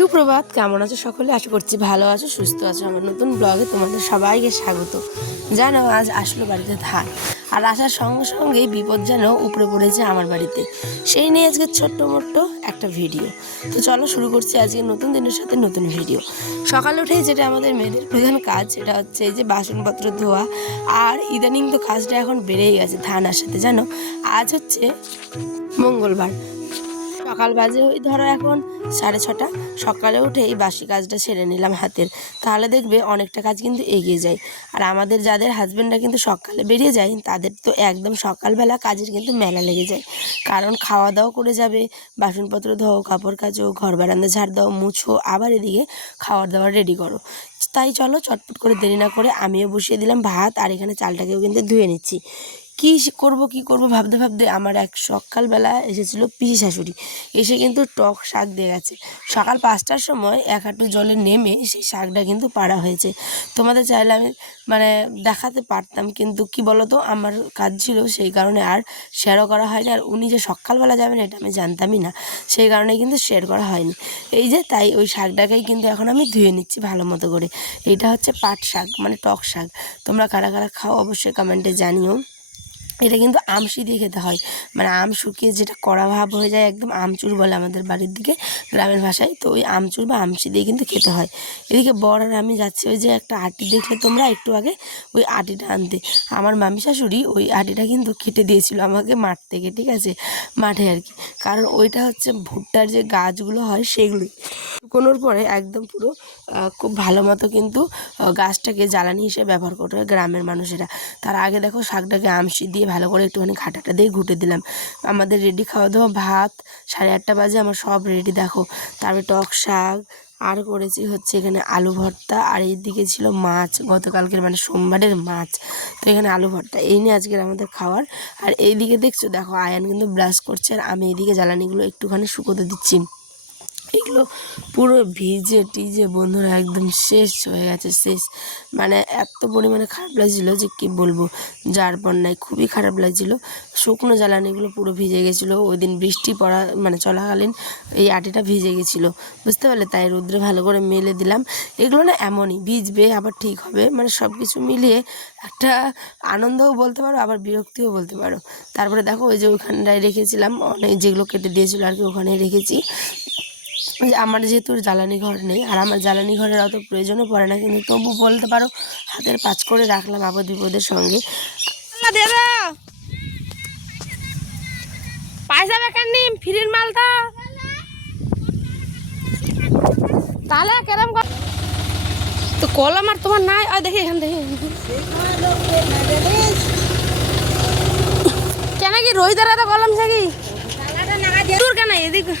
সুপ্রভাত, কেমন আছো সকলে? আশা করছি ভালো আছো, সুস্থ আছো। আমার নতুন ব্লগে তোমাদের সবাইকে স্বাগত। জানো, আজ আসলো বাড়িতে ধান, আর আসার সঙ্গে সঙ্গেই বিপদ যেন উপরে পড়েছে আমার বাড়িতে। সেই নিয়ে আজকে ছোট্ট মোট্ট একটা ভিডিও। তো চলো শুরু করছি আজকে নতুন দিনের সাথে নতুন ভিডিও। সকালে উঠেই যেটা আমাদের মেয়েদের প্রধান কাজ, সেটা হচ্ছে এই যে বাসনপত্র ধোয়া। আর ইদানিং তো কাজটা এখন বেড়েই গেছে ধান আসাতে। জানো, আজ হচ্ছে মঙ্গলবার, সকাল বাজে ওই ধরো এখন 6:30। সকালে উঠে এই বাসি কাজটা সেরে নিলাম হাতের, তাহলে দেখবে অনেকটা কাজ কিন্তু এগিয়ে যায়। আর আমাদের যাদের হাজব্যান্ডরা কিন্তু সকালে বেরিয়ে যায়, তাদের তো একদম সকালবেলা কাজের কিন্তু মেলা লেগে যায়। কারণ খাওয়া দাওয়া করে যাবে, বাসনপত্র ধোও, কাপড় কাচো, ঘর বারান্দা ঝাড় দাও, মুছো, আবার এদিকে খাবার দাবার রেডি করো। তাই চলো চটপট করে দেরি না করে আমিও বসিয়ে দিলাম ভাত, আর এখানে চালটাকেও কিন্তু ধুয়ে নিচ্ছি। কী করব ভাবতে ভাবতে আমার এক সকালবেলা এসেছিলো পিসি শাশুড়ি, এসে কিন্তু টক শাক দিয়ে গেছে। সকাল 5টার সময় এক হাঁটু জলে নেমে সেই শাকটা কিন্তু পাড়া হয়েছে। তোমাদের চাইলে আমি দেখাতে পারতাম, কিন্তু কি বলতো, আমার কাজ ছিল, সেই কারণে আর শেয়ারও করা হয়নি। আর উনি যে সকালবেলা যাবেন এটা আমি জানতামই না, সেই কারণে কিন্তু শেয়ার করা হয়নি। এই যে তাই ওই শাকটাকেই কিন্তু এখন আমি ধুয়ে নিচ্ছি ভালো মতো করে। এটা হচ্ছে পাট শাক, মানে টক শাক। তোমরা কারা কারা খাও অবশ্যই কমেন্টে জানিও। এটা কিন্তু আমশি দিয়ে খেতে হয়, মানে আম শুকিয়ে যেটা কড়া ভাব হয়ে যায়, একদম আমচুর বলে আমাদের বাড়ির দিকে, গ্রামের ভাষায়। তো ওই আমচুর বা আমশি দিয়ে কিন্তু খেতে হয়। এদিকে বর আর আমি যাচ্ছি ওই যে একটা আটি দেখলে তোমরা একটু আগে, ওই আটিটা আনতে। আমার মামি শাশুড়ি ওই আটিটা কিন্তু কেটে দিয়েছিল আমাকে মাঠ থেকে, ঠিক আছে, মাঠে আর কি। কারণ ওইটা হচ্ছে ভুট্টার যে গাছগুলো হয় সেগুলোই শুকোনোর পরে একদম পুরো খুব ভালো মতো কিন্তু গাছটাকে জ্বালানি হিসেবে ব্যবহার করতে হয় গ্রামের মানুষেরা। তার আগে দেখো শাকটাকে আমশি দিয়ে ভালো করে একটুখানি ঘাটাটা দিয়ে ঘুটে দিলাম। আমাদের রেডি খাওয়া দাওয়া, ভাত 8:30 বাজে আমার সব রেডি দেখো। তারপরে টক শাক, আর করেছি হচ্ছে এখানে আলু ভর্তা, আর এইদিকে ছিল মাছ, গতকালকের মানে সোমবারের মাছ। তো এখানে আলু ভর্তা, এই নিয়ে আজকের আমাদের খাওয়ার। আর এইদিকে দেখছো, দেখো আয়ান কিন্তু ব্রাশ করছে, আর আমি এইদিকে জ্বালানিগুলো একটুখানি শুকোতে দিচ্ছি। এগুলো পুরো ভিজে টিজে বন্ধুরা একদম শেষ হয়ে গেছে, শেষ। মানে এত পরিমাণে খারাপ লাগছিলো যে কি বলবো, যার পর নাই, খুবই খারাপ লাগছিলো। শুকনো জ্বালানিগুলো পুরো ভিজে গেছিলো, ওই দিন বৃষ্টি পড়া মানে চলাকালীন এই আটিটা ভিজে গেছিলো, বুঝতে পারলে। তাই রোদ্রে ভালো করে মেলে দিলাম। এগুলো না এমনই ভিজবে আবার ঠিক হবে, মানে সব কিছু মিলিয়ে একটা আনন্দও বলতে পারো, আবার বিরক্তিও বলতে পারো। তারপরে দেখো ওই যে ওইখানটায় রেখেছিলাম, অনেক যেগুলো কেটে দিয়েছিলো আর কি, ওখানেই রেখেছি। আমার যেহেতু জ্বালানি ঘর নেই, আর আমার জ্বালানি ঘরের অত প্রয়োজনও পড়ে না, কিন্তু তবু বলতে পারো হাতের পাঁচ করে রাখলাম আপদ বিপদের সঙ্গে। পয়সা বেকার নিম ফ্রির মালটা তাহলে কেরম তো কলম আর তোমার নাই। দেখি এখান থেকে কেন কি রোহিত তো কলম সে কি দূর কেন এদিকে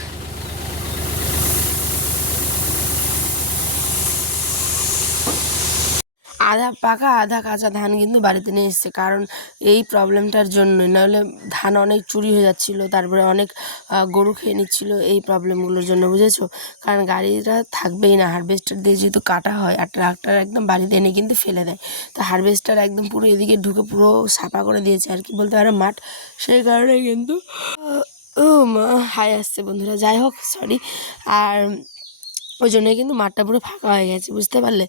আধা পাকা আধা কাঁচা ধান কিন্তু বাড়িতে নিয়ে এসছে, কারণ এই প্রবলেমটার জন্যই। নাহলে ধান অনেক চুরি হয়ে যাচ্ছিলো, তারপরে অনেক গরু খেয়ে নিচ্ছিলো এই প্রবলেমগুলোর জন্য, বুঝেছো। কারণ গাড়িটা থাকবেই না, হারভেস্টার দিয়ে যেহেতু কাটা হয়, আর ট্রাক্টর একদম বাড়িতে এনে কিন্তু ফেলে দেয়। তো হারভেস্টার একদম পুরো এদিকে ঢুকে পুরো সাফা করে দিয়েছে আর কি বলতে পারো মাঠ, সেই কারণে কিন্তু ও মা হাই আসছে বন্ধুরা, যাই হোক সরি। আর ওই জন্যই কিন্তু মাঠটা পুরো ফাঁকা হয়ে গেছে, বুঝতে পারলে।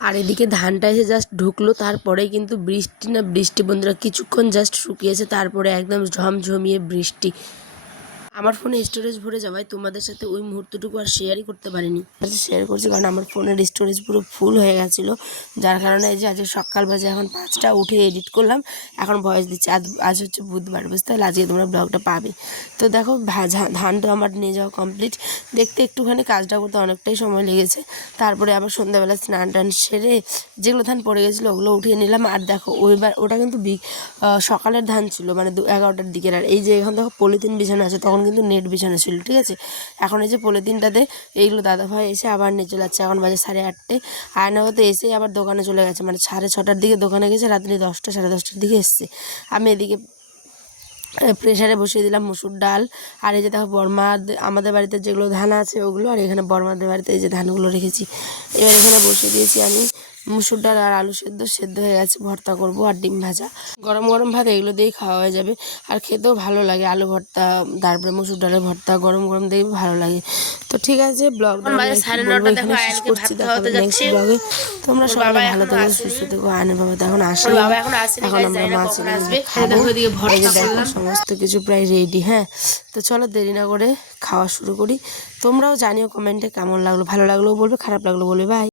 আর এদিকে ধানটা এসে জাস্ট ঢুকলো, তারপরেই কিন্তু বৃষ্টি না বৃষ্টি বন্ধুরা, কিছুক্ষণ জাস্ট শুকিয়েছে, তারপরে একদম ঝমঝমিয়ে বৃষ্টি। আমার ফোনে স্টোরেজ ভরে যাওয়ায় তোমাদের সাথে ওই মুহূর্তটুকু আর শেয়ারই করতে পারিনি। শেয়ার করছি কারণ আমার ফোনের স্টোরেজ পুরো ফুল হয়ে গেছিলো, যার কারণে এই যে আজকে সকাল বাজে এখন 5টা, উঠে এডিট করলাম, এখন ভয়েস দিচ্ছি। আজ হচ্ছে বুধবার, বুঝতে পারলে, আজকে তোমরা ব্লগটা পাবে। তো দেখো ধানটা আমার নিয়ে যাওয়া কমপ্লিট। দেখতে একটুখানি কাজটা করতে অনেকটাই সময় লেগেছে। তারপরে আবার সন্ধ্যাবেলা স্নান টান সেরে যেগুলো ধান পড়ে গেছিলো ওগুলো উঠিয়ে নিলাম। আর দেখো ওটা কিন্তু সকালের ধান ছিল, মানে 11টার দিকের। আর এই যে এখন দেখো পলিথিন বিছানো আছে, তখন কিন্তু নেট বিছানো ছিল, ঠিক আছে। এখন এই যে পলিথিনটাতে এইগুলো দাদাভাই এসে আবার নিয়ে চলে যাচ্ছে। এখন বাজে 8:30। আয়নাগত এসেই আবার দোকানে চলে গেছে, মানে 6:30টার দিকে দোকানে গেছে, রাত্রি 10টা 10:30টার দিকে এসছে। আমি এদিকে প্রেসারে বসিয়ে দিলাম মুসুর ডাল। আর এই যে দেখো আমাদের বাড়িতে যেগুলো ধান আছে ওগুলো, আর এখানে বর্মাদের বাড়িতে এই যে ধানগুলো রেখেছি, এবার এখানে বসিয়ে দিয়েছি আমি মুসুর ডাল আর আলু সেদ্ধ সেদ্ধ হয়ে গেছে, ভর্তা করব আর ডিম ভাজা, গরম গরম ভাত এগুলো দিয়েই খাওয়া হয়ে যাবে। আর খেতেও ভালো লাগে, আলু ভর্তা তারপরে মুসুর ডালের ভর্তা গরম গরম দিয়ে ভালো লাগে। তো ঠিক আছে, ব্লগটা এখানে শেষ করছি, দেখা হবে নেক্সট ব্লগে। তোমরা সবাই ভালো থেকো, সুস্থ থেকো। আয়নের বাবা তো এখন আসে, এখন আমরা মাছ খাবো। এই যে দেখো সমস্ত কিছু প্রায় রেডি। হ্যাঁ, তো চলো দেরি না করে খাওয়া শুরু করি। তোমরাও জানিও কমেন্টে কেমন লাগলো, ভালো লাগলেও বলবে, খারাপ লাগলেও বলবে। বাই।